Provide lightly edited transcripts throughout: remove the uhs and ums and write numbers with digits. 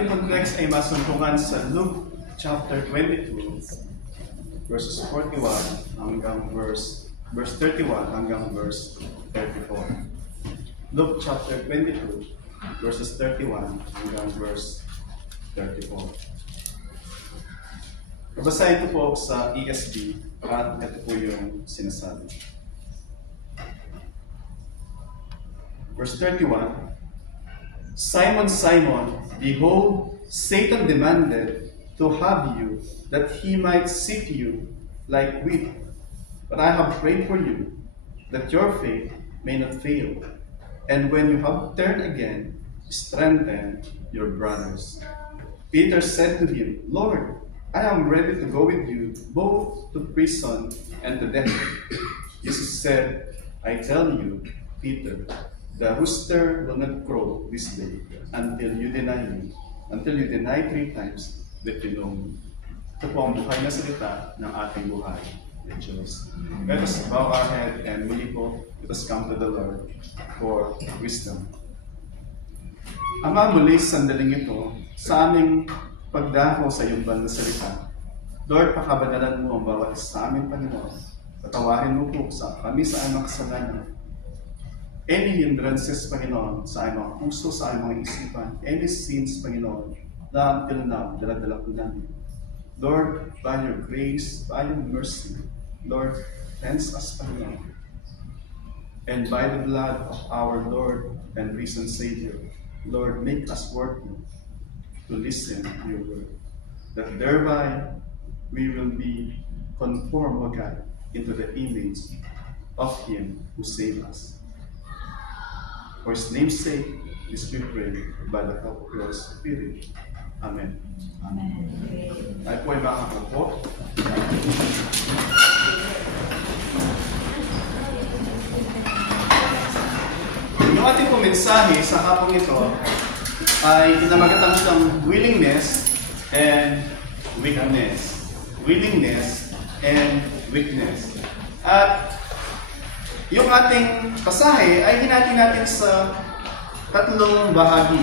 ating context ay masumpungan sa Luke chapter 22, verses 41 hanggang verse 31 hanggang verse 34. Luke chapter 22, verses 31 hanggang verse 34. Babasahin ko po sa ESV at ito po yung sinasabi. Verse 31, Simon, Simon, behold, Satan demanded to have you, that he might sift you like wheat. But I have prayed for you, that your faith may not fail. And when you have turned again, strengthen your brothers. Peter said to him, Lord, I am ready to go with you both to prison and to death. Jesus said, I tell you, Peter, the rooster will not crow this day until you deny me, until you deny 3 times that you know me. Ito po ang buhay na salita ng ating buhay. Let us bow our head and muli po, let us come to the Lord for wisdom. Ama, muli sandaling ito sa aming pagdako sa iyong banal na salita. Lord, pakabanalan mo ang bawat sa amin, Panginoon. Patawarin mo po kami sa aming kasalanan. Any hindrances, Panginoon, sa aming mga puso, sa aming mga isipan, any sins, Panginoon, na until now, dala-dala po namin. Lord, by your grace, by your mercy, Lord, cleanse us, Panginoon. And by the blood of our Lord and risen Savior, Lord, make us worthy to listen to your word, that thereby we will be conformed, O God, into the image of Him who saved us. For His name's sake, this we pray by the help of your Spirit. Amen. Amen. Tayo po ay makakaupo. Yung ating pong mensahe sa hapong ito ay pinamagatan siyang willingness and weakness. Willingness and weakness. At yung ating pasahe ay hinati natin sa 3 bahagi.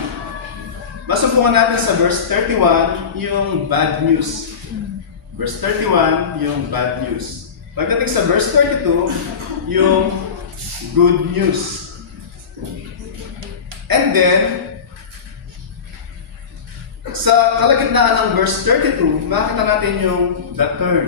Masumpungan natin sa verse 31 yung bad news. Verse 31 yung bad news. Pagdating sa verse 32 yung good news. And then sa kalagitnaan ng verse 32, makita natin yung the turn.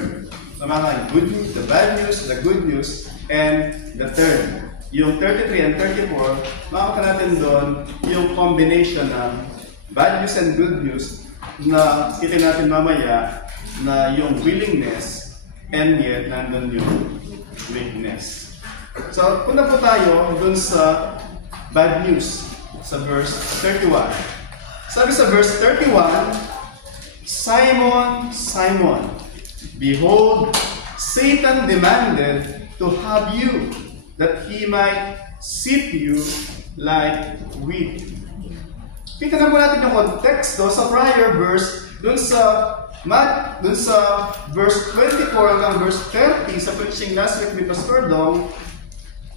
So, mga good news, the bad news, the good news, and the turn. Yung 33 and 34, makita natin doon yung combination ng bad news and good news na kita natin mamaya na yung willingness and yet nandun yung weakness. So, punta po tayo doon sa bad news sa verse 31. Sabi sa verse 31, Simon, Simon, behold, Satan demanded to have you, that he might sift you like wheat. Kita na po natin yung context sa prior verse, dun sa verse 24 hanggang verse 30, sa preaching last week ni Pastor Dong,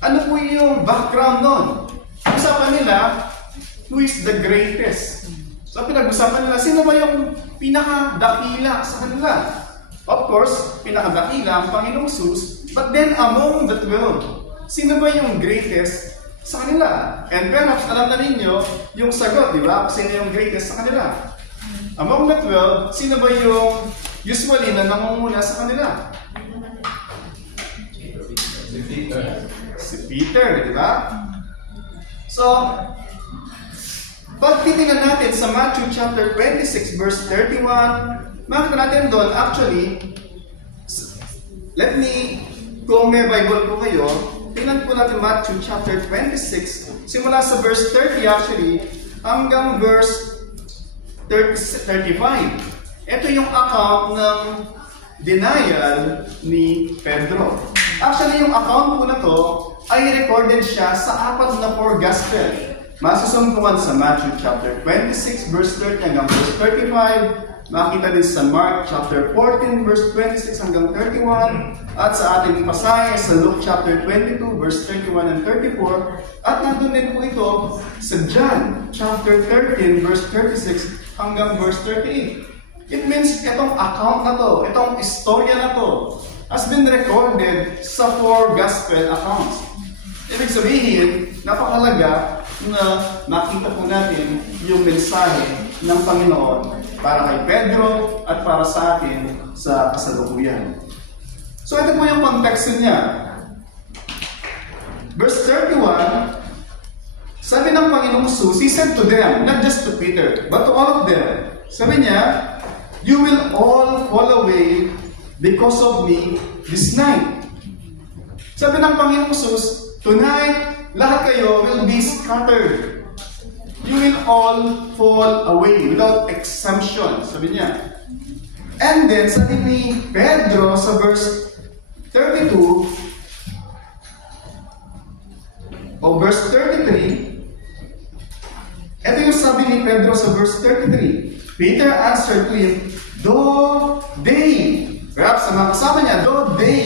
ano po yung background nun? Usapan nila, who is the greatest? So pinag-usapan nila, sino ba yung pinakadakila sa kanila? Of course, pinakadakila ang Panginoong Jesus, but then among the 12, sino ba yung greatest sa kanila? And perhaps alam na ninyo yung sagot, di ba? Sino yung greatest sa kanila? Among the 12, sino ba yung usually na nangunguna sa kanila? Si Peter, di ba? So, pag titingnan natin sa Matthew chapter 26 verse 31, makita natin doon, actually, let me, kung may Bible po kayo, tingnan po natin Matthew chapter 26, simula sa verse 30 actually, hanggang verse 35. Ito yung account ng denial ni Pedro. Actually, yung account po na to ay recorded siya sa 4 na gospel. Masusumpungan sa Matthew chapter 26 verse 30 hanggang verse 35. Makita din sa Mark chapter 14 verse 26 hanggang 31. At sa ating pasahe sa Luke chapter 22 verse 31 and 34. At nandun din po ito sa John chapter 13 verse 36 hanggang verse 38. It means itong account na to, itong istorya na to, has been recorded sa 4 gospel accounts. Ibig sabihin, napakalaga na makita po natin yung mensahe ng Panginoon para kay Pedro at para sa atin sa kasalukuyan. So ito po yung konteksto niya. Verse 31, sabi ng Panginoong Jesus, He said to them, not just to Peter, but to all of them. Sabi niya, you will all fall away because of me this night. Sabi ng Panginoong Jesus, tonight, lahat kayo will be scattered. You will all fall away without exemption. Sabi niya. And then, sabi ni Pedro sa verse 32, o verse 33, ito yung sabi ni Pedro sa verse 33. Peter answered to him, though they, perhaps sa mga kasama niya, though they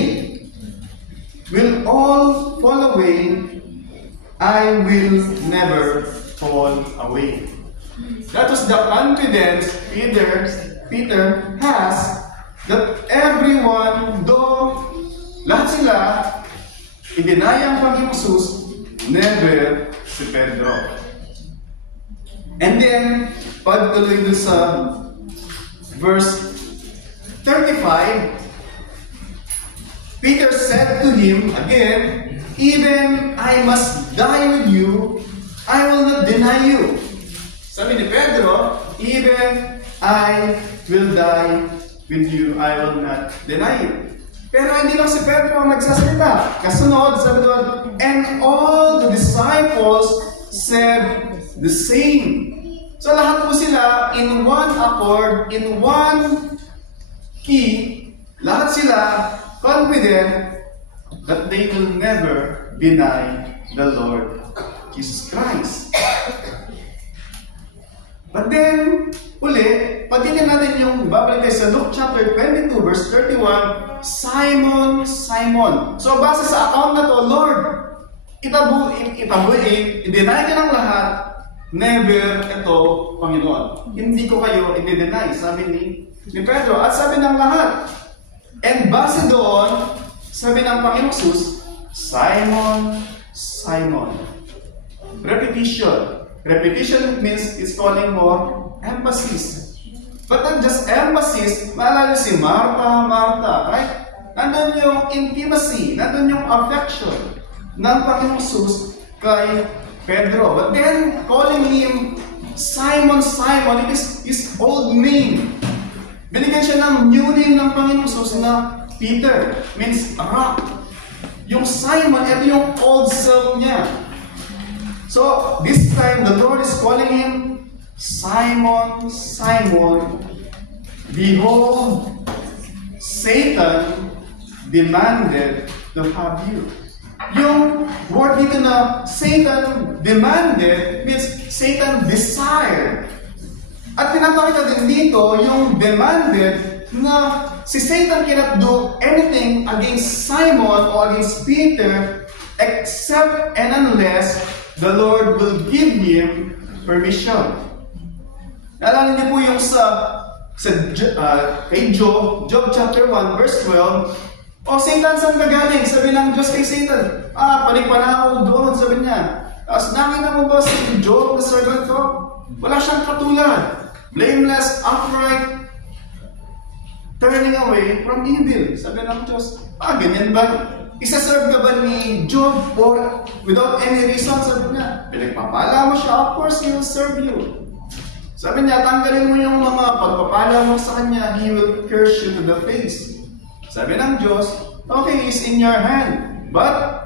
will all fall away, I will never fall away. That was the confidence Peter has that everyone, though lahat sila i-deny ang Panginoong Jesus, never si Pedro. And then, pagtuloy doon sa verse 35, Peter said to him again, even I must die with you, I will not deny you. Sabi ni Pedro, even I will die with you, I will not deny you. Pero hindi lang si Pedro ang nagsasalita. Kasunod, sabi doon, and all the disciples said the same. So lahat po sila in one accord, in one key, lahat sila confident that they will never deny the Lord Jesus Christ. But then, uli, pagtingin natin yung babalik tayo sa Luke chapter 22, verse 31, Simon, Simon. So, base sa account na to, Lord, i-deny ka ng lahat, never ito, Panginoon. Hindi ko kayo i-deny, sabi ni Pedro, at sabi ng lahat. And base doon, sabi ng Panginoong Jesus, Simon, Simon. Repetition. Repetition means it's calling more emphasis. But not just emphasis, maalala si Martha, right? Nandun yung intimacy, nandun yung affection ng Panginoong Jesus kay Pedro. But then, calling him Simon, Simon, it is his old name. Binigyan siya ng new name ng Panginoong Jesus na Peter, means rock. Yung Simon, ito yung old self niya. So, this time, the Lord is calling him, Simon, Simon, behold, Satan demanded to have you. Yung word dito na Satan demanded means Satan desired. At pinapakita din dito yung demanded na si Satan cannot do anything against Simon or against Peter except and unless the Lord will give him permission. Naalala niyo po yung kay Job chapter 1, verse 12, Satan, saan ka galing? Sabi ng Diyos kay Satan, panikpanaw doon, sabi niya. Tapos nakita mo ba si Job, the servant ko? Wala siyang katulad. Blameless, upright, turning away from evil. Sabi ng Diyos, ganyan ba? Isa-serve ka ba ni Job or without any reason? Sabi niya, pinagpapala mo siya, of course he will serve you. Sabi niya, tanggalin mo yung mga pagpapala mo sa kanya, he will curse you to the face. Sabi ng Diyos, okay, it's in your hand, but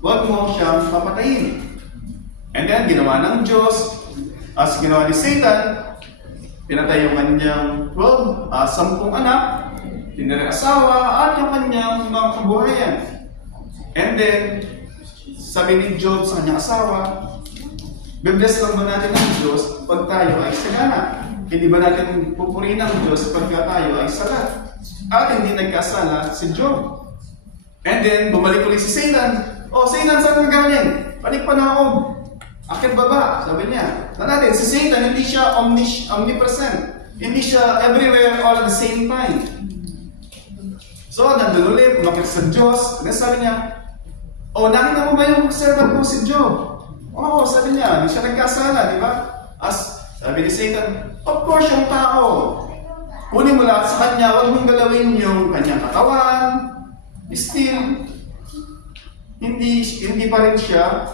wag mo siyang papatayin. And then, ginawa ng Diyos, as ginawa ni Satan, pinatay yung kanyang 10 anak, asawa, at yung kanyang mga kabuhayan. And then, sabi ni Job sa kanyang asawa, bibless lang ba natin ng Diyos pag tayo ay sagana? Hindi ba natin pupurihin ng Diyos pagka tayo ay salat? At hindi nagkasala si Job. And then, bumalik ulit si Satan. Satan, saan ka galing? Panikpanaog. Akit baba, sabi niya. Na natin, si Satan, hindi siya omnipresent. Hindi siya everywhere all at the same time. So, nandun ulit, umakit sa Diyos. Then sabi niya, nakita mo ba yung servant mo si Job? Oo, sabi niya, hindi siya nagkasala, di ba? As sabi ni Satan, of course, yung tao. Kunin mo lahat sa kanya, huwag mong galawin yung kanyang katawan. Still, hindi pa rin siya,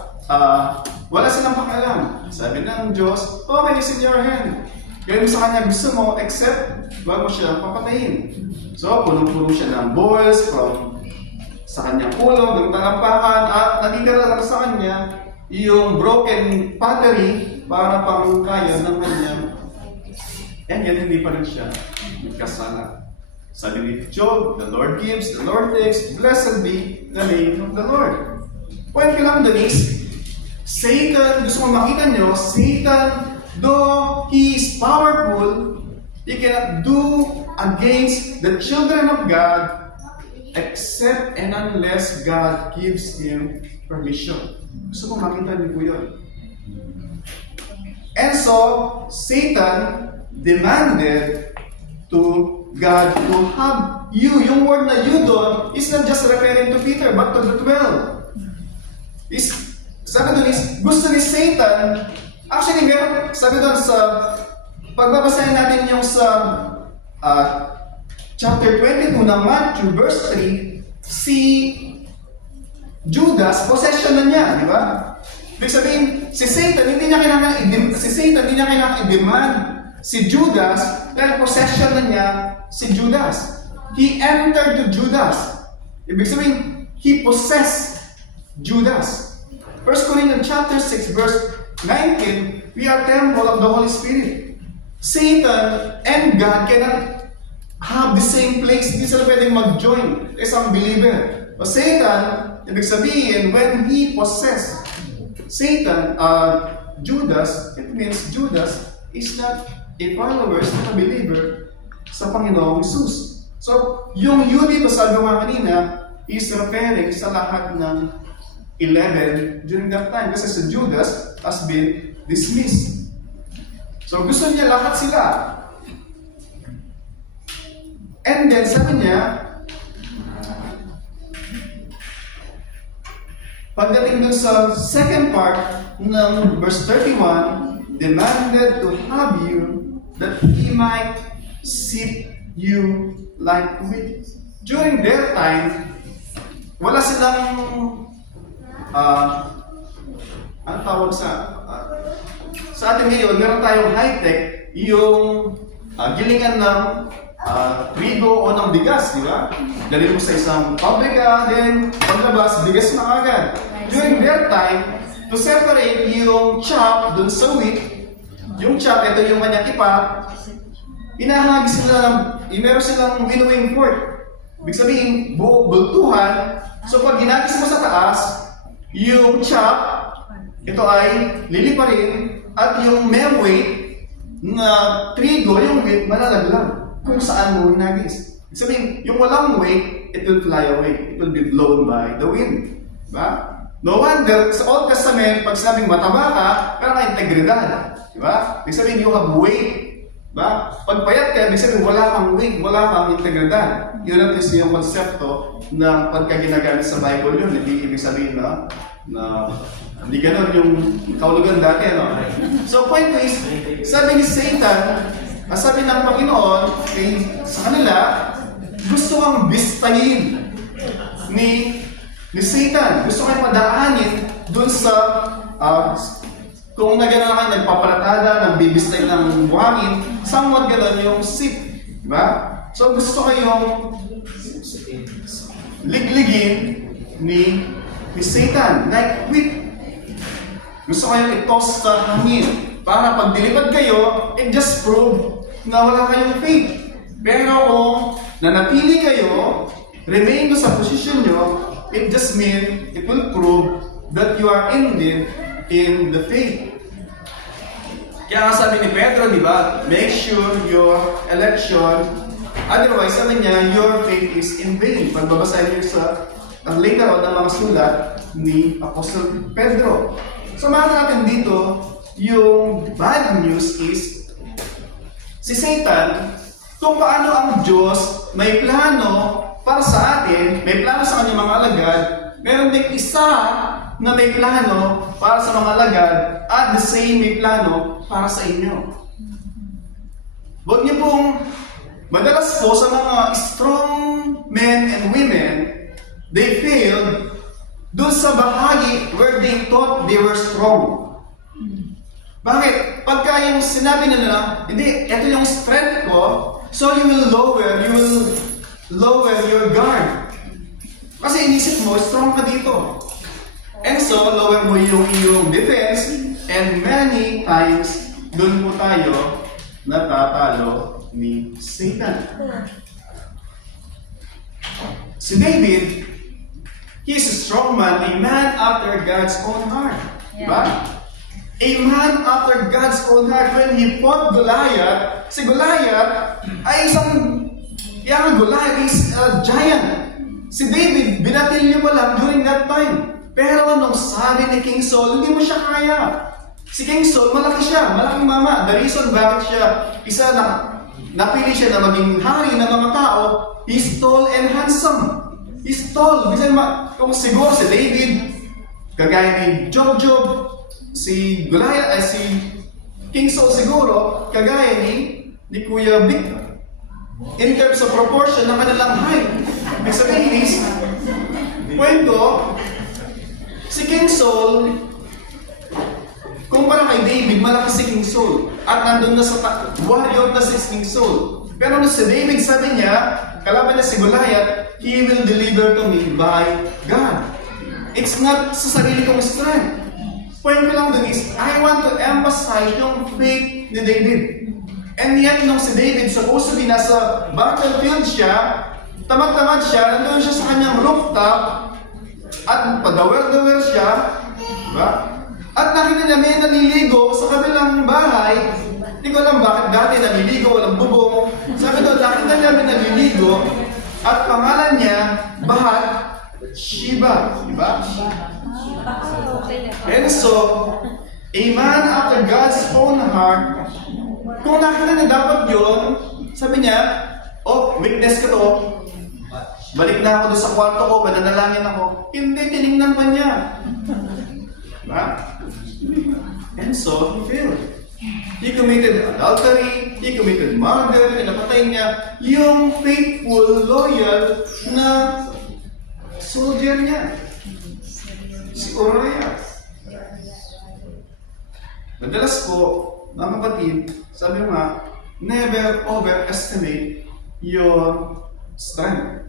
wala silang pakialam. Sabi ng Diyos, okay, it's in your hand. Gawin mo sa kanya gusto mo, except, huwag mo siya papatayin. So, punong-puno siya ng boils from sa kanyang ulo, ng talampakan, at natitira lang sa kanya yung broken pottery para pangkaya ng kanyang. And yan, hindi pa rin siya nagkasala. Sabi ni Job, the Lord gives, the Lord takes, blessed be the name of the Lord. Point ko lang dun is, Satan, gusto mo makita nyo, Satan, though he is powerful, he cannot do against the children of God except and unless God gives him permission. Gusto mo makita niyo po yun. And so, Satan demanded to God to have you. Yung word na you doon is not just referring to Peter, but to the 12. Sabi doon is, gusto ni Satan, actually meron, sabi doon sa, pagbabasahin natin yung sa chapter 22 ng Matthew, verse 3, si Judas, possession na niya, di ba? Ibig sabihin, si Satan hindi niya kailangan i-demand si Judas dahil possession na niya si Judas. He entered to Judas. Ibig sabihin, he possessed Judas. 1 Corinthians chapter 6 verse 19, we are temple of the Holy Spirit. Satan and God cannot have the same place. Hindi sila pwedeng mag-join isang believer. O Satan, ibig sabihin, when he possessed Satan, Judas, it means Judas is not a follower, is not a believer sa Panginoong Jesus. So, yung you dito, sabi ko nga kanina, is referring sa lahat ng 11 during that time. Kasi si Judas has been dismissed. So, gusto niya lahat sila. And then, sabi niya, pagdating dun sa second part ng verse 31, demanded to have you that he might sift you like wheat. During their time, wala silang ang tawag sa atin ngayon, meron tayong high-tech, yung gilingan ng trigo o ng bigas, di ba? Dalhin mo sa isang pabrika, then paglabas, bigas na agad. During their time, to separate yung chaff dun sa wheat, yung chaff, ito yung kanyang ipa, inahagis sila, meron silang winnowing fork. Ibig sabihin, bultuhan. So pag ginagis mo sa taas, yung chaff, ito ay liliparin, at yung may weight na trigo, yung wheat, malalaglag kung saan mo hinagis. Ibig sabihin, yung walang weight, it will fly away. It will be blown by the wind. Diba? No wonder, sa Old Testament, pag sinabing mataba ka, kailangan integridad. Diba? Ibig sabihin, you have weight. Diba? Pag payat ka, ibig sabihin, wala kang weight, wala kang integridad. Yun ang is yung konsepto ng pagka ginagamit sa Bible yun. Hindi ibig sabihin na hindi ganun yung kaulugan dati. No? So, point is, sabi ni Satan, sabi ng Panginoon sa kanila, gusto kang bistahin ni Satan. Gusto kang padaanin dun sa kung nagano naman nagpapalatada, nagbibistay ng buhangin, somewhat gano'n yung sip. Diba? So gusto kayong ligligin ni Satan, like wheat. Gusto kayong i-toss sa hangin para pag dilipad kayo, it just prove na wala kayong faith. Pero kung nanatili kayo, remain sa position nyo, it just means, it will prove that you are indeed in the faith. Kaya sabi ni Pedro, di ba? Make sure your election, otherwise, sabi niya, your faith is in vain. Pagbabasahin niyo sa later on ng mga sulat ni Apostle Pedro. Samahan natin dito, yung bad news is, si Satan, kung paano ang Diyos may plano para sa atin, may plano sa kanyang mga alagad, meron din isa na may plano para sa mga alagad, at the same may plano para sa inyo. Huwag niyo pong, madalas po sa mga strong men and women, they failed doon sa bahagi where they thought they were strong. Bakit? Pagka yung sinabi nila, hindi, ito yung strength ko, so you will lower your guard. Kasi inisip mo, strong ka dito. And so, lower mo yung iyong defense, and many times, doon po tayo natatalo ni Satan. Si David, he is a strong man, a man after God's own heart. Diba? A man after God's own heart. When he fought Goliath, si Goliath ay Goliath is a giant. Si David, binatilyo pa lang during that time. Pero nung sabi ni King Saul, hindi mo siya kaya. Si King Saul, malaki siya, malaking mama. The reason bakit siya, napili siya na maging hari ng mga tao, he's tall and handsome. He's tall. Kung siguro si David, kagaya ni Job, si Goliath, si King Saul siguro, kagaya ni Kuya Vic. In terms of proportion ng kanilang height. Ibig sabihin is, kwento, si King Saul, kumpara kay David, malaki si King Saul. At nandun na sa warrior na si King Saul. Pero nung si David, sabi niya, kalaban niya si Goliath, he will deliver to me by God. It's not sa sarili kong strength. Point ko lang dun is, I want to emphasize yung faith ni David. And yet, nung si David, supposed to be nasa battlefield siya, tamad-tamad siya, nandun siya sa kanyang rooftop, at padawer-dawer siya, diba? At nakita niya may naliligo sa kabilang bahay. Hindi ko alam bakit dati naliligo, walang bubong. Sabi doon, nakita niya may naliligo, at pangalan niya, Bahat Sheba. Diba? And so, a man after God's own heart, kung nakita niya dapat yun, sabi niya, oh, weakness ko to. Balik na ako doon sa kwarto ko, mananalangin ako. Hindi, tinignan pa niya. Diba? And so, he failed. He committed adultery, he committed murder, napatay niya yung faithful, loyal na soldier niya. Si Uriah. Madalas po, mga kapatid, sabi nga, never overestimate your strength.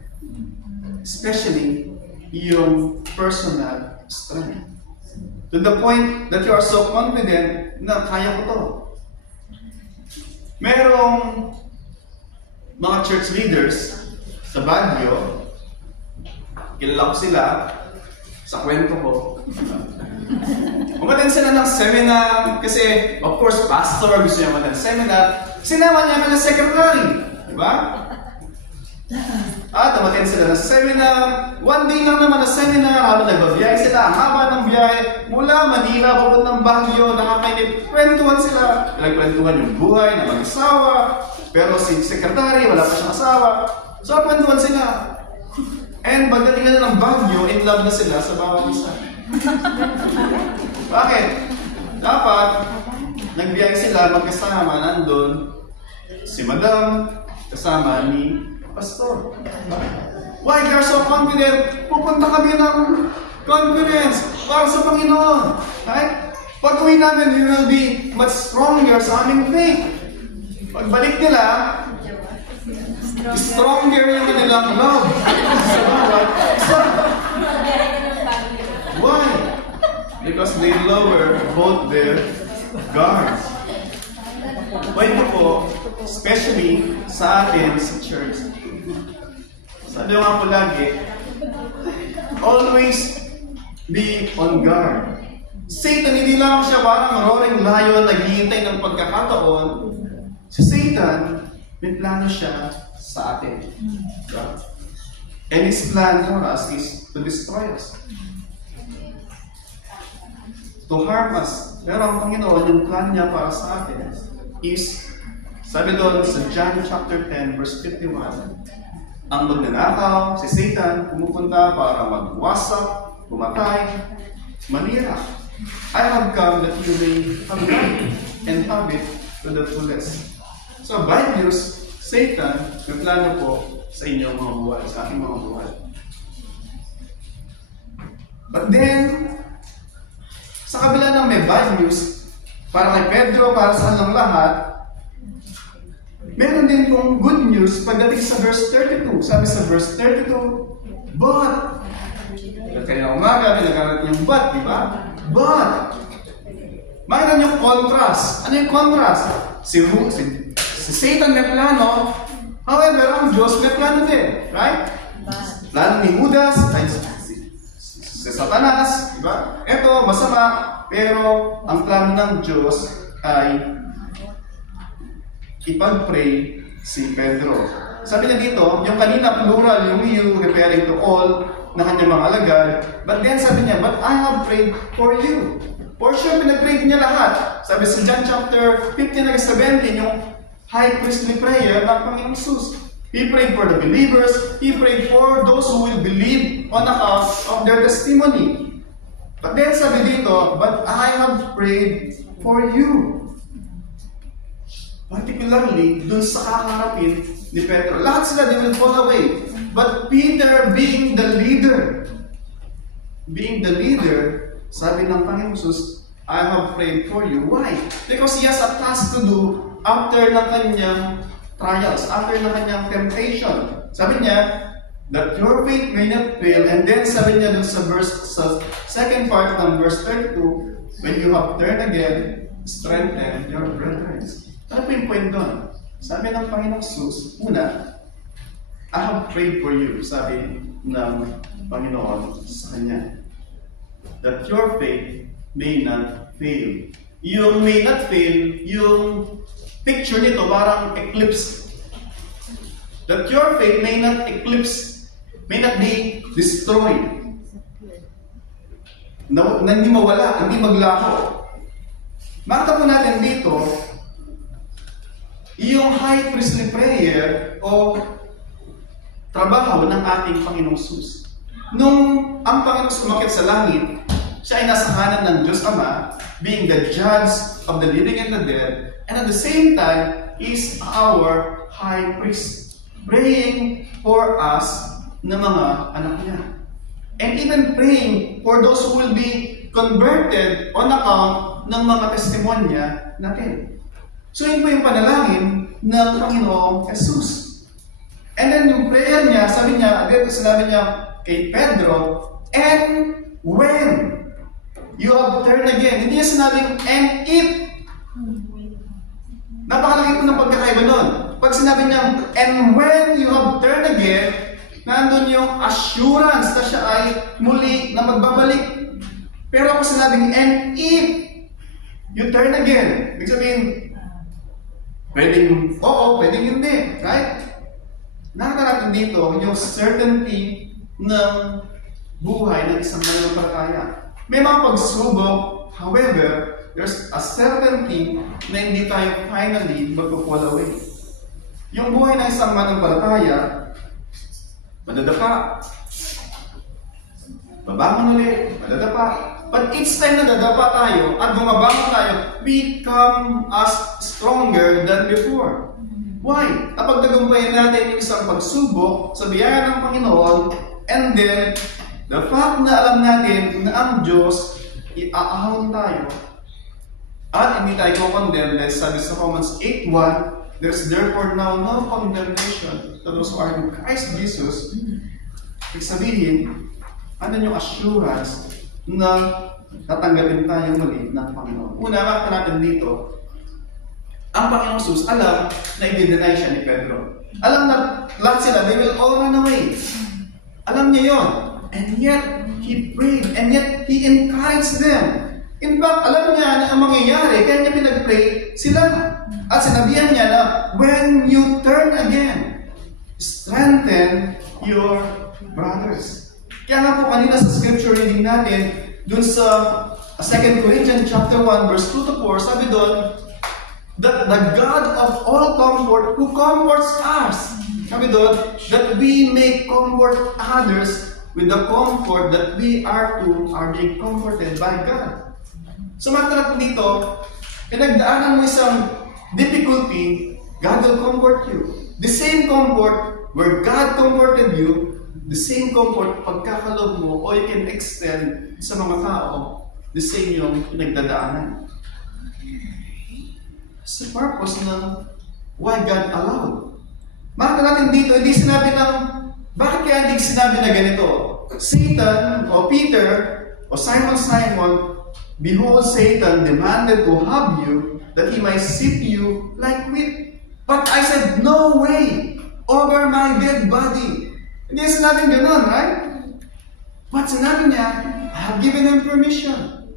Especially yung personal strength. To the point that you are so confident na kaya ko to. Merong mga church leaders sa Baguio, kilala ko sila sa kwento ko. Umaten sila ng seminar kasi, of course, pastor, gusto niya umaten seminar. Sinama niya ka ng secretary. Diba? At umaten sila ng seminar. One day lang naman na seminar, habang nagbabiyahe sila, ang haba ng biyahe, mula Manila, papuntang Baguio, nakakainip, kwentuhan sila. Nagkwentuhan yung buhay na mag-asawa, pero si secretary, wala pa siyang asawa. So, kwentuhan sila. And pagdating na ng Baguio, in love na sila sa bawat isa. Bakit? Dapat, nagbiyahe sila magkasama, nandun, si Madam, kasama ni Pastor. Why they are so confident? Pupunta kami ng confidence para sa Panginoon. Right? Pag-uwi namin, we will be much stronger sa aming faith. Pagbalik nila, stronger yung kanilang love. Why? Because they lower both their guards. Pwede po, especially sa atin sa church. Sabi nga po lagi, always be on guard. Satan, hindi lang siya parang roaring lion, naghihintay ng pagkakataon. Si Satan, may plano siya sa atin. And his plan for us is to destroy us. to harm us. Pero ang Panginoon, yung plan niya para sa atin is, sabi doon sa John chapter 10, verse 51, ang magnanakaw, si Satan, pumupunta para magwasak, pumatay, manira. I have come that you may have life and have it to the fullest. So, bad news, Satan, may plano po sa inyong mga buhay, sa aking mga buhay. But then, sa kabila ng may bad news, para kay Pedro, para sa kanilang lahat, meron din pong good news pagdating sa verse 32. Sabi sa verse 32, but, kaya umaga, pinagarat yung but, di ba? But, makita niyo contrast. Ano yung contrast? Si Satan may plano, however, ang Diyos may plano din. Right? Plano ni Judas, ay si Satanas, di ba? Ito, masama, pero ang plano ng Diyos ay ipag-pray si Pedro. Sabi niya dito, yung kanina plural, yung you, referring to all, na kanyang mga alagad. But then sabi niya, but I have prayed for you. For sure, pinag-pray niya lahat. Sabi sa John chapter 15-17, yung high priestly prayer ng Panginoong Jesus. He prayed for the believers. He prayed for those who will believe on account of their testimony. But then sabi dito, but I have prayed for you. Particularly, dun sa kakaharapin ni Pedro. Lahat sila, they will fall away. But Peter, being the leader, sabi ng Panginoon Jesus, I have prayed for you. Why? Because he has a task to do after ng kanyang trials, after ng kanyang temptation. Sabi niya, that your faith may not fail. And then sabi niya dun sa second part ng verse 32, when you have turned again, strengthen your brethren. Ano po yung point doon? Sabi ng Panginoong Jesus, una, I have prayed for you, sabi ng Panginoon sa Kanya, that your faith may not fail. Yung may not fail, yung picture nito parang eclipse. That your faith may not eclipse, may not be destroyed. Na hindi mawala, hindi maglaho. Makita po natin dito, yung high priestly prayer o trabaho ng ating Panginoong Jesus. Nung ang Panginoong sumakit sa langit, siya ay nasa kanan ng Diyos Ama, being the judge of the living and the dead, and at the same time, is our high priest, praying for us na mga anak niya. And even praying for those who will be converted on account ng mga testimonya natin. So yun po yung panalangin ng Panginoong Jesus. And then yung prayer niya, sabi niya kay Pedro, and when you have turned again. Hindi niya sinabing, and if. Napakalaki po ng pagkakaiba nun. Pag sinabi niya, and when you have turned again, nandun yung assurance na siya ay muli na magbabalik. Pero ako sinabing, and if you turn again, ibig sabihin, pwedeng oo, pwedeng hindi. Right? Nakita natin dito yung certainty ng buhay ng isang mananampalataya. May mga pagsubok, however, there's a certainty na hindi tayo finally mag-fall away. Yung buhay ng isang mananampalataya, madadapa, babangon ulit, madadapa. But each time na dadapa tayo at bumabangon tayo, we come as stronger than before. Why? Kapag tagumpayan natin yung isang pagsubok sa biyaya ng Panginoon, and then, the fact na alam natin na ang Diyos, iaahon tayo, at hindi tayo condemn, dahil sabi sa Romans 8:1, there's therefore now no condemnation to those who are in Christ Jesus. Ibig sabihin, ano yung assurance na tatanggapin tayo muli ng Panginoon? Una, makita natin dito, ang Panginoong Jesus, alam na i-deny siya ni Pedro. Alam na lahat sila, they will all run away. Alam niya yon. And yet, he prayed. And yet, he encouraged them. In fact, alam niya na ang mangyayari, kaya niya pinag-pray sila. At sinabihan niya na, when you turn again, strengthen your brothers. Kaya nga po kanina sa scripture reading natin, dun sa 2 Corinthians chapter 1, verse 2 to 4, sabi doon, that the God of all comfort who comforts us. Sabi doon, that we may comfort others with the comfort that we are being comforted by God. So mga dito, pinagdaanan mo isang difficulty, God will comfort you. The same comfort where God comforted you, the same comfort pagkakalob mo o you can extend sa mga tao, the same yung pinagdadaanan. Sa purpose ng why God allowed. Makita natin dito, hindi sinabi ng, bakit kaya hindi sinabi na ganito? Satan o Peter o Simon, behold, Satan demanded to have you that he might sift you like wheat. But I said, no way, over my dead body. Hindi sinabi gano'n, right? But sinabi niya, I have given him permission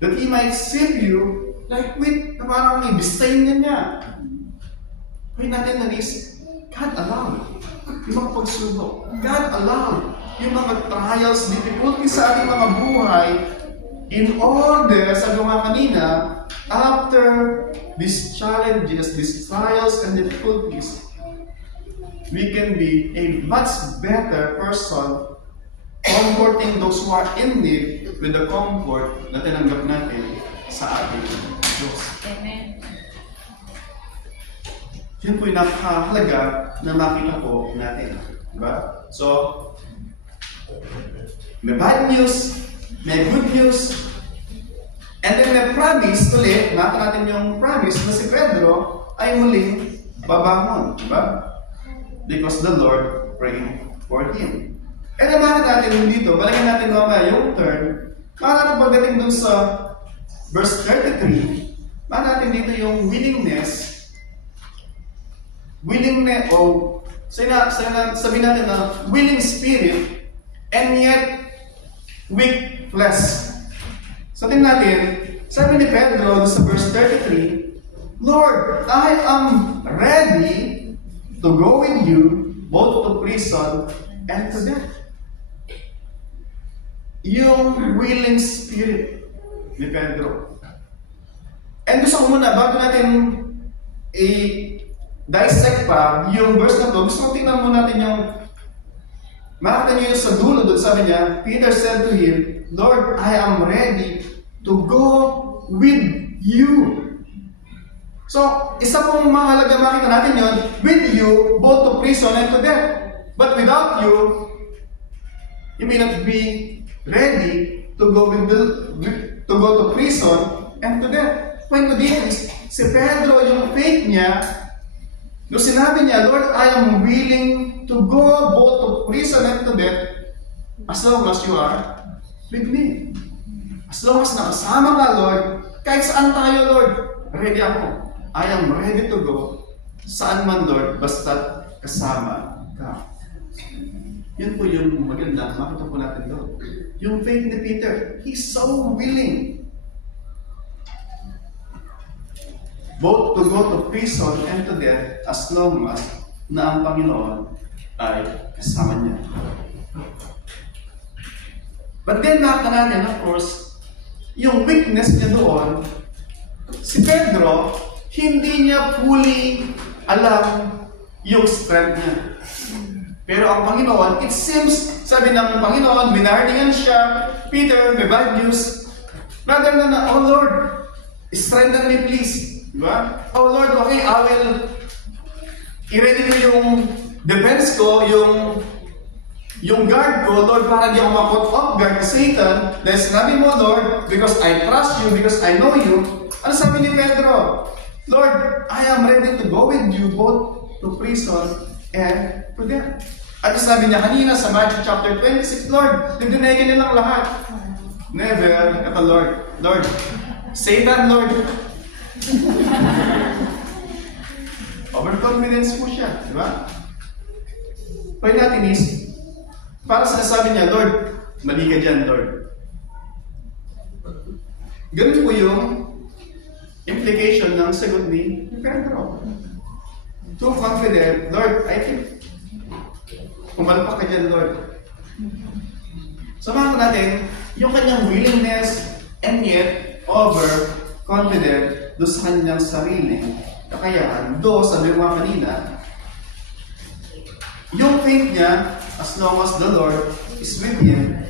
that he might sift you like wheat. Na parang ibistayin niya. Pwede natin na is, God allowed yung mga pagsubok. God allowed yung mga trials, difficulties sa ating mga buhay in order, sabi ko nga kanina, after these challenges, these trials and difficulties, we can be a much better person comforting those who are in need with the comfort na tinanggap natin sa ating Diyos. Amen. Yun po yung nakakahalaga na makita po natin. Diba? So, may bad news, may good news, and then may promise ulit, makita natin yung promise na si Pedro ay muling babangon. Diba? Because the Lord prayed for him. And then makita natin dito, balikan natin mamaya yung turn, makita natin pagdating dun sa verse 33, makita natin dito yung willingness, o sabihin natin na willing spirit and yet weak flesh. So tingnan natin, sabi ni Pedro sa verse 33, Lord, I am ready to go with you both to prison and to death. Yung willing spirit ni Pedro. And gusto ko muna, bago natin dissect pa yung verse na to, gusto ko tingnan muna natin yung makita niyo yung sa dulo doon, sabi niya, Peter said to him, Lord, I am ready to go with you. So, isa pong mahalaga makita natin yun, with you, both to prison and to death. But without you, you may not be ready to go to prison and to death. Kwento dito is, si Pedro, yung faith niya, nung sinabi niya, Lord, I am willing to go both to prison and to death as long as you are with me. As long as nakasama ka, Lord, kahit saan tayo, Lord, ready ako. I am ready to go saan man, Lord, basta kasama ka. Yun po yung maganda, makita po natin doon. Yung faith ni Peter, he's so willing both to go to prison and to death as long as na ang Panginoon ay kasama niya. But then nakita natin, of course, yung weakness niya doon, si Pedro, hindi niya fully alam yung strength niya. Pero ang Panginoon, it seems, sabi ng Panginoon, binarningan siya, Peter, may bad news. Rather than, oh Lord, strengthen me please. Diba? Oh Lord, okay, I will i-ready ko yung defense ko, yung guard ko, Lord, para di ako ma-put off guard ni Satan. Dahil sinabi mo, Lord, because I trust you, because I know you. Ano sabi ni Pedro? Lord, I am ready to go with you both to prison and to death. At sabi niya kanina sa Matthew chapter 26, Lord, didinay ka nilang lahat. Never, ito Lord, Satan, Lord. Overconfidence po siya, di ba? Pwede natin is, para sinasabi niya, Lord, mali ka dyan, Lord. Ganun po yung implication ng sagot ni Pedro. Too confident, Lord, I think, kumalpak ka dyan, Lord. Samahan natin, yung kanyang willingness And yet, overconfident doon sa kanyang sariling kakayaan. Though, sabi ko kanina, yung faith niya, as long as the Lord is with him,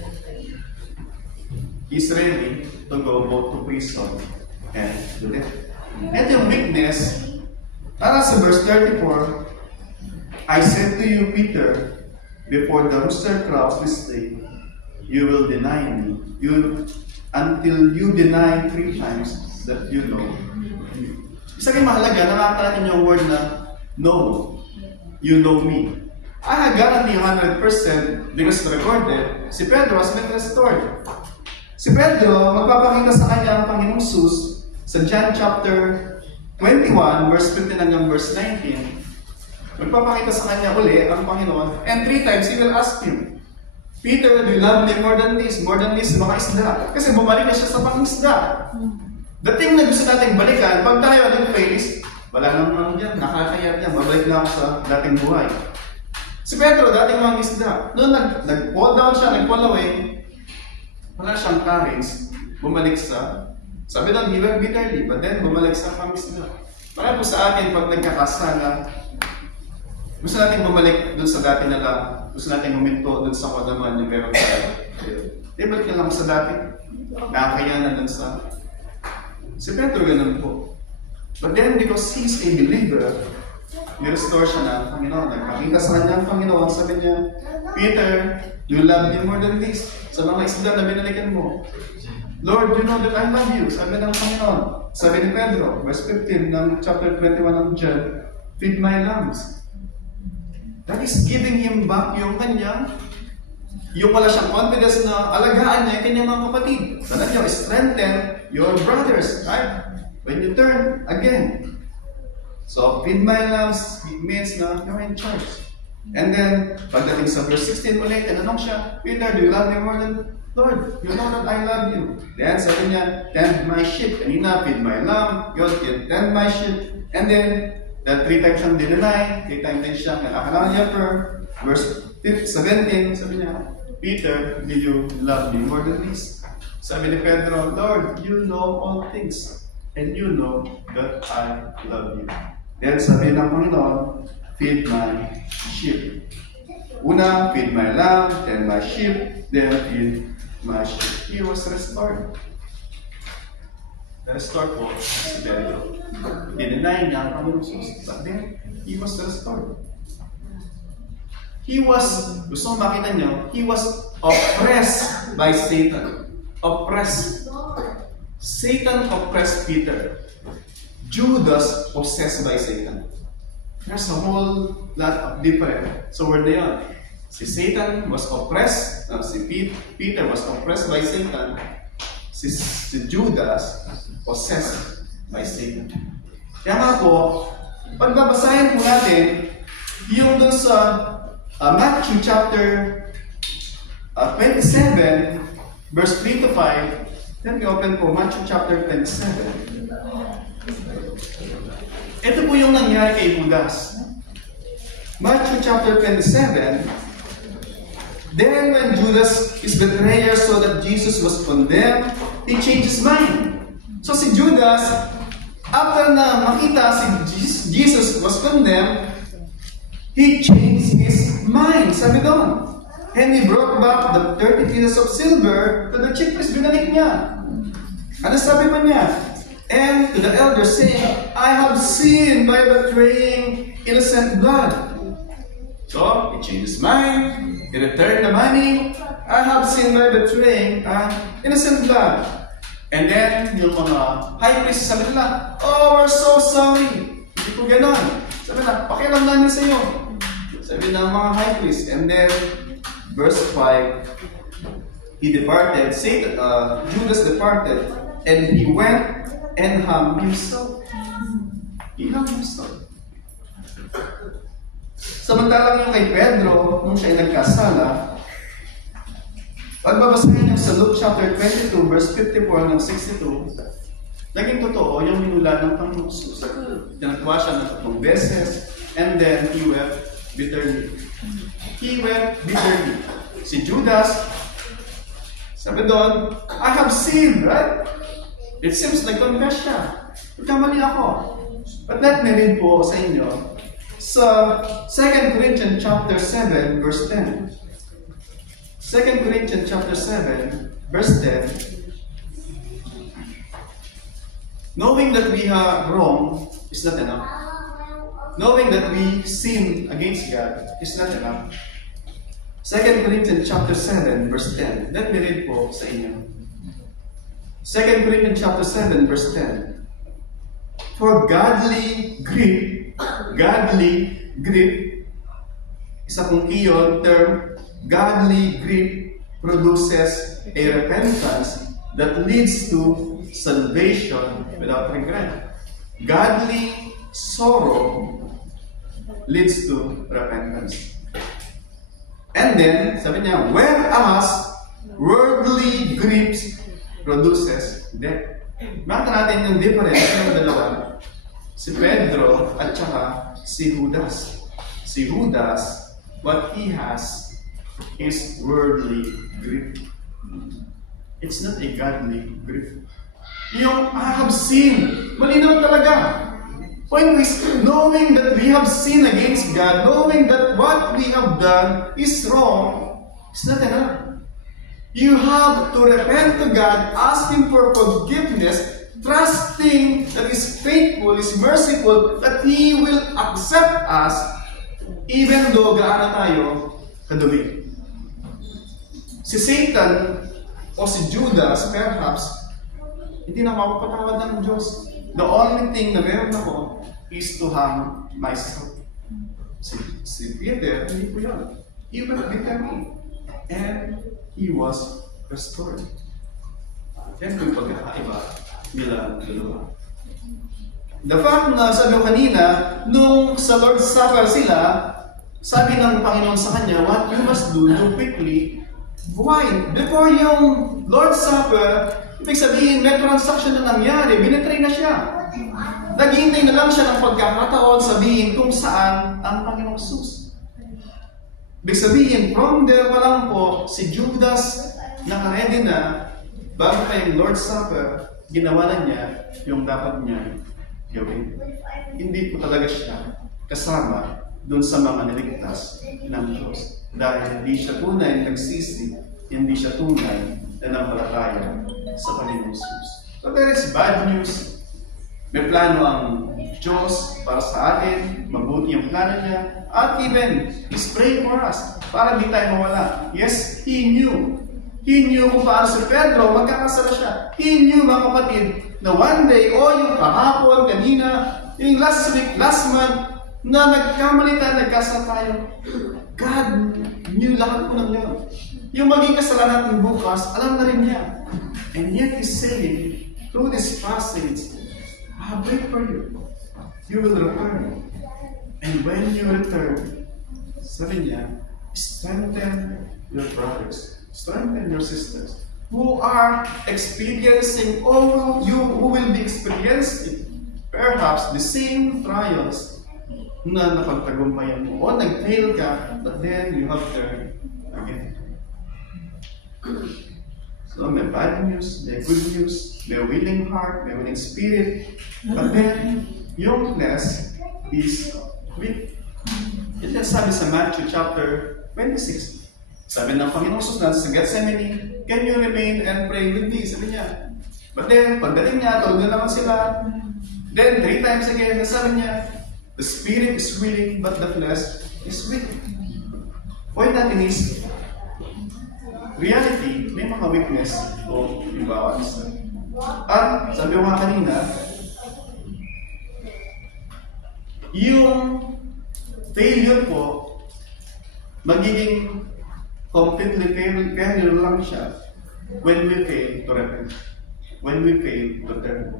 he's ready to go both to prison and to death. At yung weakness, para sa verse 34, I said to you, Peter, before the rooster crows this day, you will deny me. Until you deny 3 times that you know me. Isa rin mahalaga, nakakain yung word na know. You know me. I guarantee 100% because recorded, si Pedro has been restored. Si Pedro, magpapakita sa kanya ang Panginoong Jesus sa John chapter 21, verse 15 hanggang verse 19. Magpapakita sa kanya uli ang Panginoon, and 3 times he will ask him, Peter, do you love me more than this? More than this, mga isda. Kasi bumalik na siya sa pangisda. The thing na gusto nating balikan, pag tayo aling face, wala naman yan, nakakayat yan, babalik na ako sa dating buhay. Si Pedro, dating mga isda, noon nag-fall down siya, nag-fall away, wala siyang courage, bumalik sa, sabi doon, he went bitterly, but then bumalik sa pangisda. Kaya po sa atin, pag nagkakasala, gusto natin bumalik doon sa dati na lang, gusto natin huminto doon sa kadaman yung meron tayo. Balik na lang sa dati, nakakayanan doon sa, si Pedro ganun po. But then, because he's a believer, ni-restore siya na, Panginoon, nagpakita sa kanya ang Panginoon, sabi niya, Peter, you love me more than this. Sa mga isda na binalikan mo. Lord, you know that I love you. Sabi ng Panginoon. Sabi ni Pedro, verse 15 ng chapter 21 ng John, feed my lambs. That is giving him back yung kanyang, yung wala siyang confidence na alagaan niya yung kanyang mga kapatid. Sabi niyo, strengthen your brothers. Right? When you turn again. So, feed my lambs, it means na you're in charge. And then, pagdating sa verse 16 ulit, tinanong siya, Peter, do you love me more than Lord? You know that I love you. Then, sabi niya, tend my sheep. Kanina, feed my lamb. God, tend my sheep. And then, 3 times siyang dinenay, 3 times din siyang nakakalaman niya per verse 17, sabi niya, Peter, do you love me more than this? Sabi ni Pedro, Lord, you know all things, and you know that I love you. Then sabi ng Panginoon, feed my sheep. Una, feed my lamb, then my sheep, then feed my sheep. He was restored. Restored po si Pedro. Dinenay niya ang Panginoon Jesus. But then, he was restored. He was, gusto mong makita niyo, he was oppressed by Satan. Oppressed. Satan oppressed Peter. Judas possessed by Satan. There's a whole lot of different. So where they are? Si Satan was oppressed. Si Peter was oppressed by Satan. Si Judas possessed by Satan. Kaya nga po, pagbabasahin po natin yung dun sa Matthew chapter 27, verse 3 to 5. Then we open po Matthew chapter 27. Ito po yung nangyari kay Judas. Matthew chapter 27. Then when Judas, his betrayer, saw that Jesus was condemned, he changed his mind. So si Judas, after na makita si Jesus was condemned, he changed his mind. Sabi doon. And he brought back the 30 pieces of silver to the chief priest. Binalik niya. Ano sabi pa niya? And to the elders saying, I have sinned by betraying innocent blood. So, he changed his mind. He returned the money. I have sinned by betraying innocent blood. And then, yung mga high priest sabi nila, oh, we're so sorry. Hindi po ganon. Sabi na, pakialam namin sa iyo. Sabi ng mga high priest. And then, verse 5, he departed, Judas departed, and he went and hung himself. He hung himself. Samantalang yung kay Pedro, nung siya ay nagkasala, pagbabasahin niyo sa Luke chapter 22, verse 54 hanggang 62, naging totoo yung minula ng Panginoon Jesus. Tinatwa siya ng 3 beses, and then he wept bitterly. He wept bitterly. Si Judas, Sabi doon, I have sinned, right? It seems like confess siya. Nagkamali ako. But let me read po sa inyo sa 2 Corinthians chapter 7, verse 10. 2 Corinthians chapter 7, verse 10. Knowing that we are wrong is not enough. Knowing that we sin against God is not enough. 2 Corinthians chapter 7, verse 10. Let me read po sa inyo. 2 Corinthians chapter 7, verse 10. For godly grief, isa pong iyon term, godly grief produces a repentance that leads to salvation without regret. Godly sorrow leads to repentance. And then, sabi niya, whereas worldly grief produces death. Makita natin yung difference ng dalawa. Si Pedro at saka si Judas. Si Judas, what he has is worldly grief. It's not a godly grief. Yung I have sinned, malinaw talaga. Point is, knowing that we have sinned against God, knowing that what we have done is wrong, is not enough. You have to repent to God, asking for forgiveness, trusting that He's faithful, He's merciful, that He will accept us, even though gaano tayo kadumi. Si Satan o si Judas, perhaps, hindi na mapapatawad ng Diyos. The only thing na meron ako is to hang myself. Si Peter, hindi po yun. He will become me. And he was restored. Yan yung pagkakaiba nila dalawa. The fact na sabi ko kanina, nung sa Lord's Supper sila, sabi ng Panginoon sa kanya, what you must do quickly. Why? Before yung Lord's Supper, ibig sabihin, may transaction na nangyari, binetray na siya. Naghihintay na lang siya ng pagkakataon sabihin kung saan ang Panginoong Jesus. Ibig sabihin, from there pa lang po, si Judas naka-ready na, bago pa yung Lord's Supper, ginawa na niya yung dapat niya gawin. Hindi po talaga siya kasama dun sa mga niligtas ng Diyos. Dahil hindi siya tunay nagsisi, hindi siya tunay na nampalataya sa Panginoong Jesus. So there is bad news. May plano ang Diyos para sa atin, mabuti yung plano niya, at even, He's praying for us, para hindi tayo mawala. Yes, He knew. He knew kung paano si Pedro, magkakasala siya. He knew, mga kapatid, na one day, o yung kahapon, kanina, yung last week, last month, na nagkamali tayo, nagkasala tayo. God knew lahat po ng yun. Yung maging kasalanan natin bukas, alam na rin niya. And yet He's saying, through this passage, I'll wait for you. You will return. And when you return, sabi niya, strengthen your brothers, strengthen your sisters, who are experiencing, or who will be experiencing, perhaps the same trials na napagtagumpayan mo. O nag-fail ka, but then you have turned again. So may bad news, may good news, may willing heart, may willing spirit, but then yung flesh is weak. Ito sabi sa Matthew chapter 26. Sabi ng Panginoong Jesus sa Gethsemane, can you remain and pray with me? Sabi niya. But then, pagdating niya, tulog na naman sila. Then, 3 times again, sabi niya, the spirit is willing, but the flesh is weak. Point natin is, reality, may mga weakness o yung bawat isa. At, sabi ko nga kanina, yung failure po, magiging completely failure lang siya when we fail to repent. When we fail to turn.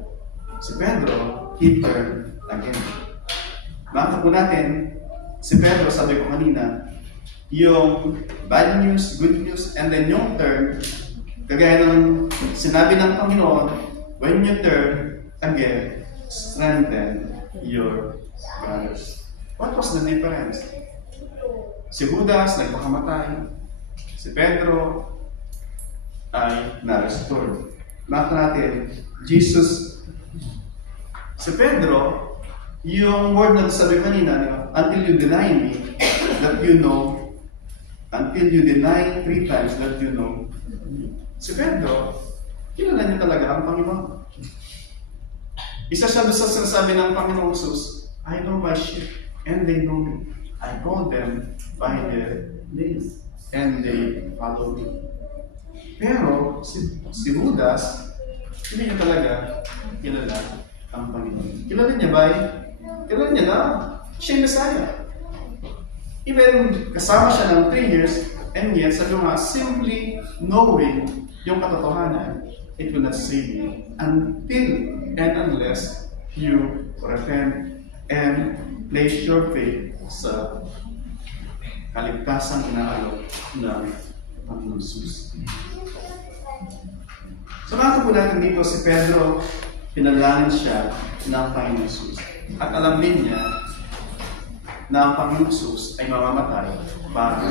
Si Pedro, he turned again. Makita po natin, si Pedro, sabi ko kanina, yung bad news, good news, and then yung turn, kagaya ng sinabi ng Panginoon, when you turn again, strengthen your brothers. What was the difference? Si Judas, nagpakamatay. Si Pedro, ay na-restore. Makita natin, Jesus, si Pedro, yung word na sabi kanina, until you deny me, that you know, until you deny 3 times that you know. Si Pedro, kilala niya talaga ang Panginoon. Isa siya doon sa sinasabi ng Panginoong Jesus, I know my sheep, and they know me. I call them by their names, and they follow me. Pero, si Judas, hindi niya talaga kilala ang Panginoon. Kilala niya ba? Kilala niya na siya yung Messiah. Even kasama siya ng 3 years, and yet, sabi nga, simply knowing yung katotohanan, it will not save you until and unless you repent and place your faith sa kaligtasang inaalok ng Panginoon Jesus. So nakita po natin dito si Pedro, pinalangin siya ng Panginoon Jesus. At alam din niya na ang Panginoon Jesus ay mamamatay para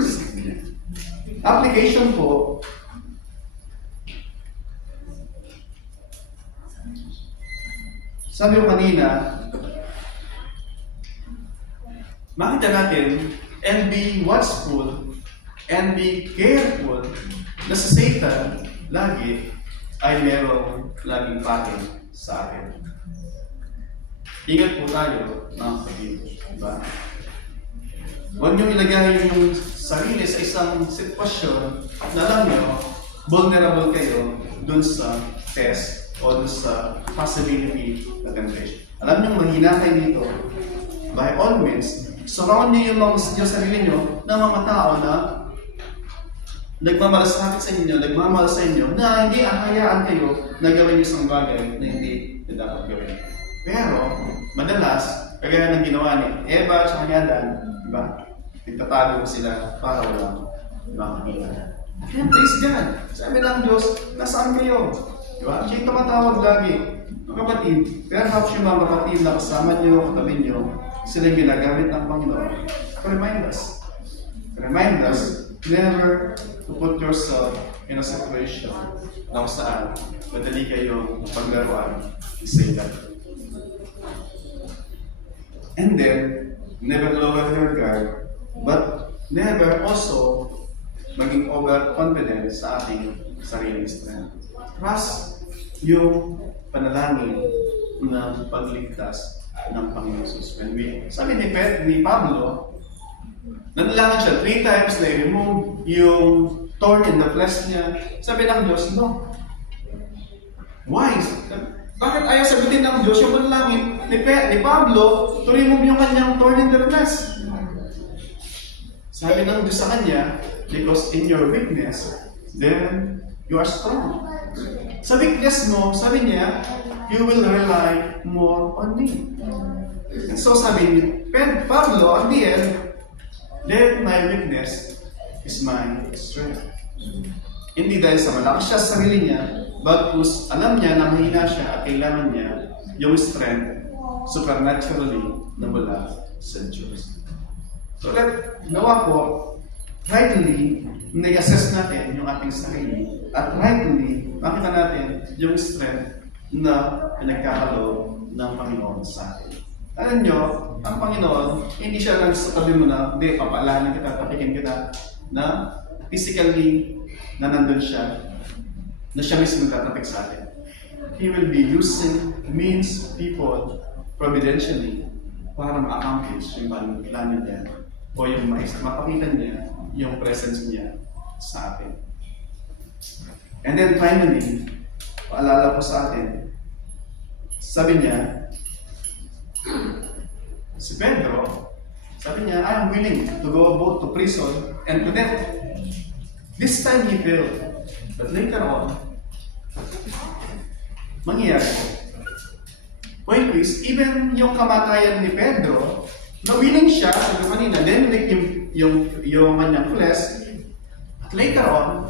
sa kanya. Application po, sabi ko kanina, makita natin and be watchful and be careful na si Satan lagi ay merong laging pakin sa akin. Ingat po tayo, mga kapatid. Diba? Huwag niyo ilagay yung sarili sa isang sitwasyon na alam niyo, vulnerable kayo dun sa test o dun sa possibility na temptation. Alam niyo, mahina kayo dito. By all means, surround niyo yung sarili niyo ng mga tao na nagmamalasakit sa inyo, nagmamahal sa inyo, na hindi ahayaan kayo na gawin isang bagay na hindi na dapat gawin. Pero, madalas, kagaya ng ginawa ni Eva at Adan, diba? Nagtatago sila para walang makakita. Kaya praise God. Sabi ng Diyos, nasaan kayo? Diba? Siya yung tumatawag lagi. Mga kapatid, perhaps yung mga kapatid na kasama nyo, katabi nyo, sila yung ginagamit ng Panginoon. Remind us, never to put yourself in a situation na kung saan madali kayong paglaruan ni Satan. And then, never lower your guard, but never also maging overconfident sa ating sariling strength. Trust yung panalangin ng pagligtas ng Panginoon Jesus. Sabi ni Pablo, nanalangin siya 3 times na i-remove yung thorn in the flesh niya. Sabi ng Diyos, no. Why? Bakit ayaw sagutin ng Diyos yung panalangin ni Pablo to remove yung kanyang thorn in the flesh? Sabi ng Diyos sa kanya, because in your weakness, then you are strong. Sa weakness mo, sabi niya, you will rely more on me. And so sabi ni Pablo, at the end, let my weakness is my strength. Hindi dahil sa malakas siya sa sarili niya, bagkus alam niya na mahina siya at kailangan niya yung strength supernaturally na mula sa Diyos. So nawa po, rightly, nag-assess natin yung ating sarili at rightly, makita natin yung strength na pinagkakaloob ng Panginoon sa atin. Alam nyo, ang Panginoon, hindi siya lang sa tabi mo na, hindi, papaalanan kita, tapikin kita, na physically, na nandun siya, na siya mismo tatapik sa atin. He will be using means, people, providentially, para ma-accomplish yung plano niya, o yung mapakita niya, yung presence niya sa atin. And then finally, paalala po sa atin, sabi niya, si Pedro, sabi niya, I am willing to go both to prison and to death. This time he failed. But later on, mangyayari. Point is, even yung kamatayan ni Pedro, na willing siya, sabi ko kanina, then like yung kanyang flesh, at later on,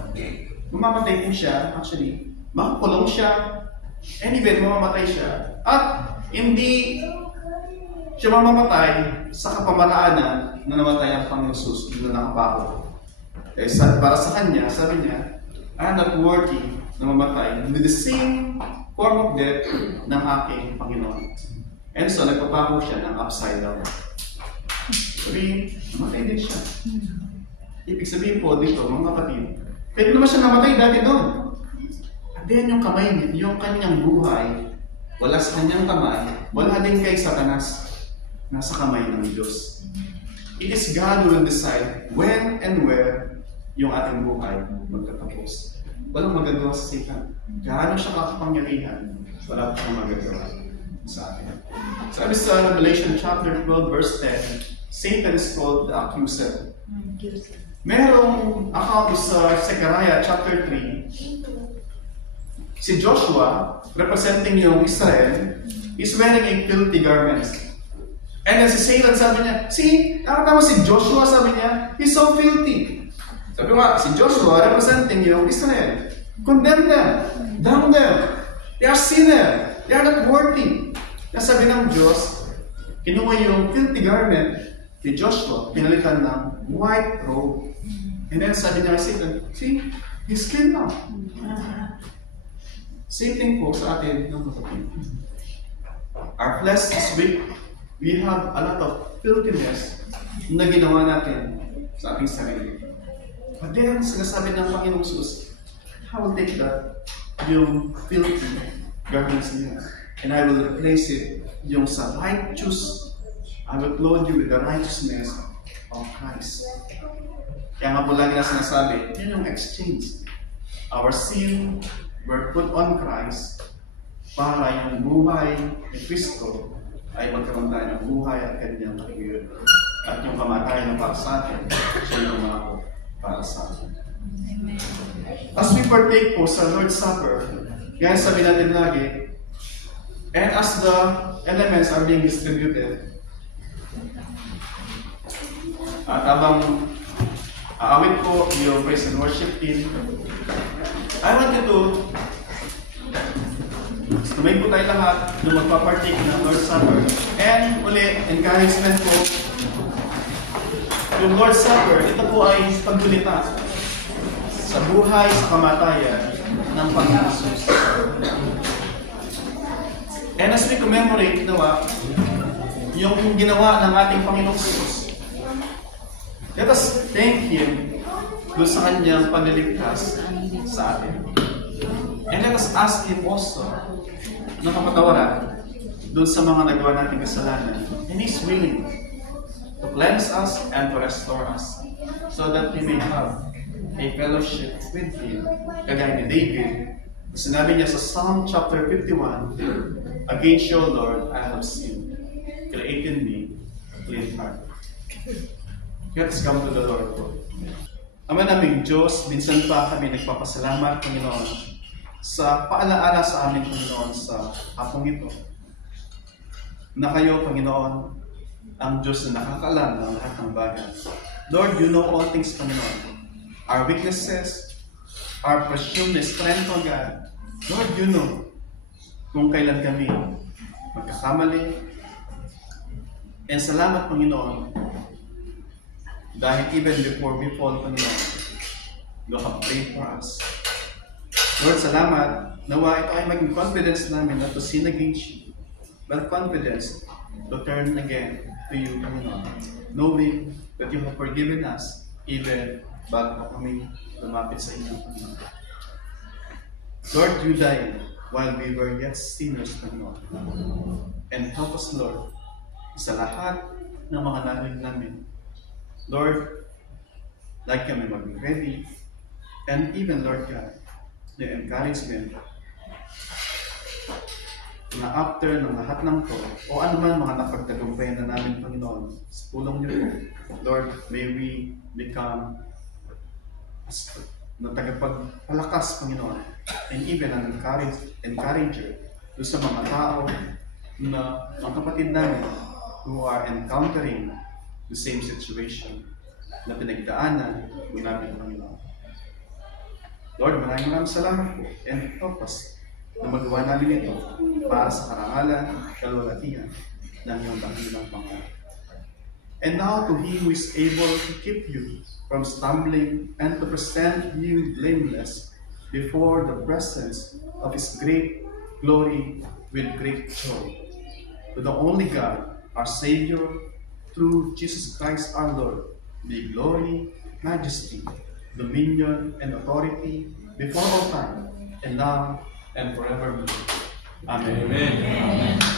mamamatay po siya, actually, makakulong siya, and even mamamatay siya. At hindi siya mamamatay sa kapamaraanan na namatay ang Panginoon Jesus na nakapako. Para sa kanya, sabi niya, I am not worthy na mamatay with the same form of death ng aking Panginoon. And so, nagpapako siya ng upside down. Sabihin, namatay din siya. Ibig sabihin po dito, mga kapatid, pwede naman siya namatay dati doon. At then yung kamay niya, yung kanyang buhay, wala sa kanyang kamay, wala din kay Satanas. Nasa kamay ng Diyos. It is God who will decide when and where yung ating buhay magtatapos. Walang magagawa sa Satan. Gaano siya kakapangyarihan, wala pa siyang magagawa sa atin. Sabi sa Revelation chapter 12 verse 10, Satan is called the accuser. Merong account sa Zechariah chapter 3, si Joshua, representing yung Israel, is wearing a filthy garment. And then si Satan sabi niya, see, nakita mo si Joshua, sabi niya, he's so filthy. Sabi nga, si Joshua, representing yung Israel, condemn them, damn them, they are sinner, they are not worthy. Kaya sabi ng Diyos, kinuha yung filthy garment ni Joshua, pinalitan ng white robe. And then sabi niya kay Satan, see, he's clean now. Same thing po sa atin ng kapatid. Our flesh is weak. We have a lot of filthiness na ginawa natin sa ating sarili. But then, sinasabi ng Panginoong Jesus, I will take that, yung filthy garments niya, and I will replace it yung sa righteous. I will clothe you with the righteousness of Christ. Kaya nga po lagi na sinasabi, yun yung exchange. Our sin were put on Christ para yung buhay ni Kristo ay magkaroon tayo ng buhay at kanyang pag-ibig. At yung kamatayan na para sa atin, siya yung umako para sa atin. As we partake po sa Lord's Supper, kaya sabi natin lagi, and as the elements are being distributed, at habang aawit po yung praise and worship team, I want you to tumayin po tayo lahat na magpapartake ng Lord's Supper. And uli, encouragement po, yung Lord's Supper, ito po ay pagkulita sa buhay, sa kamatayan ng Panginoon Jesus. And as we commemorate nawa, yung ginawa ng ating Panginoon Jesus, let us thank Him doon sa kanyang pagliligtas sa atin. And let us ask Him also na kapatawaran doon sa mga nagawa nating kasalanan. And He's willing to cleanse us and to restore us so that we may have a fellowship with Him. Kagaya ni David, sinabi niya sa Psalm chapter 51, against you, Lord, I have sinned. Create in me a clean heart. Let's come to the Lord. Ama naming Diyos, minsan pa kami nagpapasalamat, Panginoon, sa paalaala sa amin, Panginoon, sa hapong ito, na kayo, Panginoon, ang Diyos na nakakaalam ng lahat ng bagay. Lord, you know all things, Panginoon. Our weaknesses, our presumed strength, O God. Lord, you know kung kailan kami magkakamali. And salamat, Panginoon, dahil even before we fall, Panginoon, you have prayed for us. Lord, salamat. Nawa ito ay maging confidence namin not to sin against you, but confidence to turn again to you, Panginoon, knowing that you have forgiven us even bago kami lumapit sa inyo, Panginoon. Lord, you died while we were yet sinners, Panginoon. And help us, Lord, sa lahat ng mga narinig namin. Lord, like kami maging ready, and even, Lord God, the encouragement na after ng lahat ng to, o anuman mga napagtagumpayan na namin, Panginoon, sa pulong niyo po, Lord, may we become na tagapagpalakas, Panginoon, and even an encourager doon sa mga tao na ang kapatid namin who are encountering the same situation na pinagdaanan ng namin, Panginoon. Lord, maraming salamat po and help us na magawa namin ito para sa karangalan at kalwalatian ng iyong dakilang pangalan. And now to He who is able to keep you from stumbling and to present you blameless before the presence of His great glory with great joy. To the only God, our Savior, through Jesus Christ our Lord, be glory, majesty, dominion, and authority before all time, and now, and forevermore. Amen. Amen. Amen.